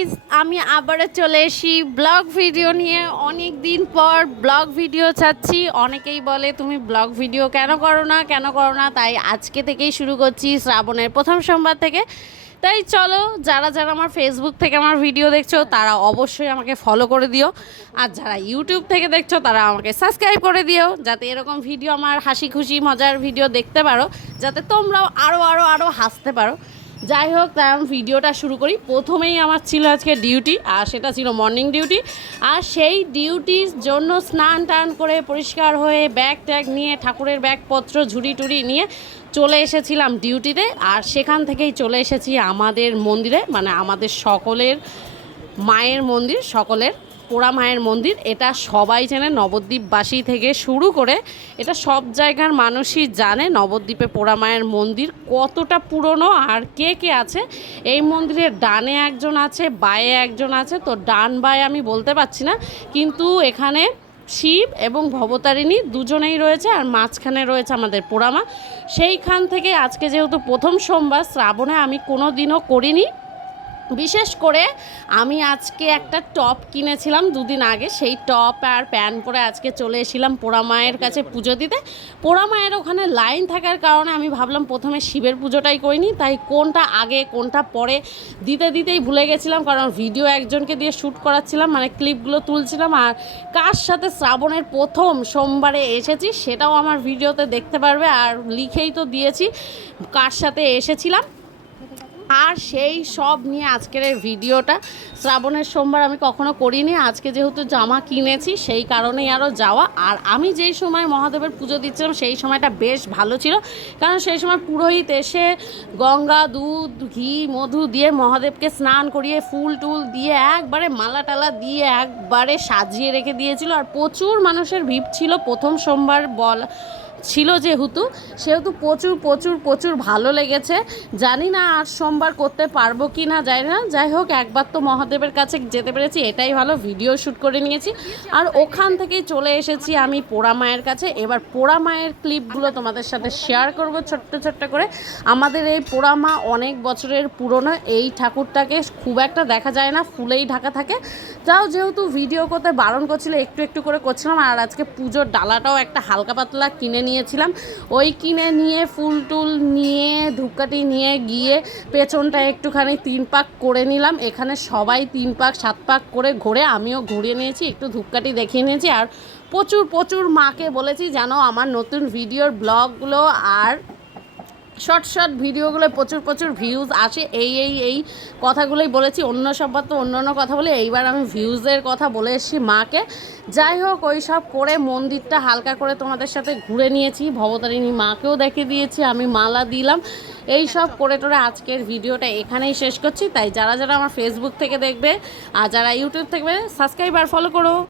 Guys, আমি আবারও চলে এসি ব্লগ ভিডিও নিয়ে। অনেক দিন পর ব্লগ ভিডিও চাচ্ছি। অনেকেই বলে তুমি ব্লগ ভিডিও কেন করো না, তাই আজকে থেকেই শুরু করছি, শ্রাবণের প্রথম সোমবার থেকে। তাই চলো, যারা যারা আমার ফেসবুক থেকে আমার ভিডিও দেখছো তারা অবশ্যই আমাকে ফলো করে দিও, আর যারা ইউটিউব থেকে দেখছো তারা আমাকে সাবস্ক্রাইব করে দিও, যাতে এরকম ভিডিও, আমার হাসি খুশি মজার ভিডিও দেখতে পারো, যাতে তোমরাও আরও হাসতে পারো। যাই হোক, তাই আমি ভিডিওটা শুরু করি। প্রথমেই আমার ছিল আজকে ডিউটি, আর সেটা ছিল মর্নিং ডিউটি। আর সেই ডিউটির জন্য স্নান টান করে পরিষ্কার হয়ে ব্যাগ ট্যাগ নিয়ে, ঠাকুরের ব্যাগপত্র ঝুড়ি টুড়ি নিয়ে চলে এসেছিলাম ডিউটিতে। আর সেখান থেকেই চলে এসেছি আমাদের মন্দিরে, মানে আমাদের সকলের মায়ের মন্দির, সকলের পোড়া মায়ের মন্দির। এটা সবাই জানে, নবদ্বীপবাসী থেকে শুরু করে এটা সব জায়গার মানুষই জানে নবদ্বীপে পোড়া মায়ের মন্দির কতটা পুরনো আর কে কে আছে। এই মন্দিরের ডানে একজন আছে, বায়ে একজন আছে। তো ডান বায়ে আমি বলতে পারছি না, কিন্তু এখানে শিব এবং ভবতারিণী দুজনেই রয়েছে, আর মাঝখানে রয়েছে আমাদের পোড়ামা। সেইখান থেকে আজকে যেহেতু প্রথম সোমবার শ্রাবণে, আমি কোনো দিনও করিনি। বিশেষ করে আমি আজকে একটা টপ কিনেছিলাম দুদিন আগে, সেই টপ আর প্যান্ট পরে আজকে চলে এসেছিলাম পোড়া মায়ের কাছে পুজো দিতে। পোড়া মায়ের ওখানে লাইন থাকার কারণে আমি ভাবলাম প্রথমে শিবের পুজোটাই করিনি, তাই কোনটা আগে কোনটা পরে দিতেই ভুলে গেছিলাম, কারণ ভিডিও একজনকে দিয়ে শ্যুট করাচ্ছিলাম, মানে ক্লিপগুলো তুলছিলাম। আর কার সাথে শ্রাবণের প্রথম সোমবারে এসেছি সেটাও আমার ভিডিওতে দেখতে পারবে, আর লিখেই তো দিয়েছি কার সাথে এসেছিলাম। আর সেই সব নিয়ে আজকের এই ভিডিওটা। শ্রাবণের সোমবার আমি কখনো করিনি, আজকে যেহেতু জামা কিনেছি সেই কারণেই আরও যাওয়া। আর আমি যেই সময় মহাদেবের পুজো দিচ্ছিলাম সেই সময়টা বেশ ভালো ছিল, কারণ সেই সময় পুরোহিত এসে গঙ্গা, দুধ, ঘি, মধু দিয়ে মহাদেবকে স্নান করিয়ে ফুল টুল দিয়ে একবারে মালা টালা দিয়ে একবারে সাজিয়ে রেখে দিয়েছিল। আর প্রচুর মানুষের ভিড় ছিল, প্রথম সোমবার ছিল সেহেতু প্রচুর ভালো লেগেছে। জানি না আর সোমবার করতে পারবো কি না, জানি না। যাই হোক, একবার তো মহাদেবের কাছে যেতে পেরেছি, এটাই ভালো। ভিডিও শ্যুট করে নিয়েছি, আর ওখান থেকেই চলে এসেছি আমি পোড়া মায়ের কাছে। এবার পোড়া মায়ের ক্লিপগুলো তোমাদের সাথে শেয়ার করব ছোট্ট করে। আমাদের এই পোড়া মা অনেক বছরের পুরনো, এই ঠাকুরটাকে খুব একটা দেখা যায় না, ফুলেই ঢাকা থাকে। তাও যেহেতু ভিডিও করতে বারণ করছিল, একটু করে করছিলাম। আর আজকে পুজোর ডালাটাও একটা হালকা পাতলা কিনে নিয়েছিলাম, ওই কিনে নিয়ে ফুল টুল নিয়ে ধূপকাঠি নিয়ে গিয়ে পেছনটা একটুখানি 3 পাক করে নিলাম। এখানে সবাই 3 পাক 7 পাক করে ঘুরে, আমিও ঘুরিয়ে নিয়েছি, একটু ধূপকাঠি দেখিয়ে নিয়েছি। আর প্রচুর মাকে বলেছি যেন আমার নতুন ভিডিওর ব্লগগুলো আর শর্ট ভিডিওগুলো প্রচুর ভিউজ আসে, এই কথাগুলোই বলেছি। অন্য সববার তো অন্য কথা বলে, এইবার আমি ভিউজের কথা বলে এসেছি মাকে। যাই হোক, ওই সব করে মন্দিরটা হালকা করে তোমাদের সাথে ঘুরে নিয়েছি, ভবতারিণী মাকেও দেখে দিয়েছি, আমি মালা দিলাম। এই সব করে টোরে আজকের ভিডিওটা এখানেই শেষ করছি। তাই যারা যারা আমার ফেসবুক থেকে দেখবে আর যারা ইউটিউব থেকে সাবস্ক্রাইব আর ফলো করো।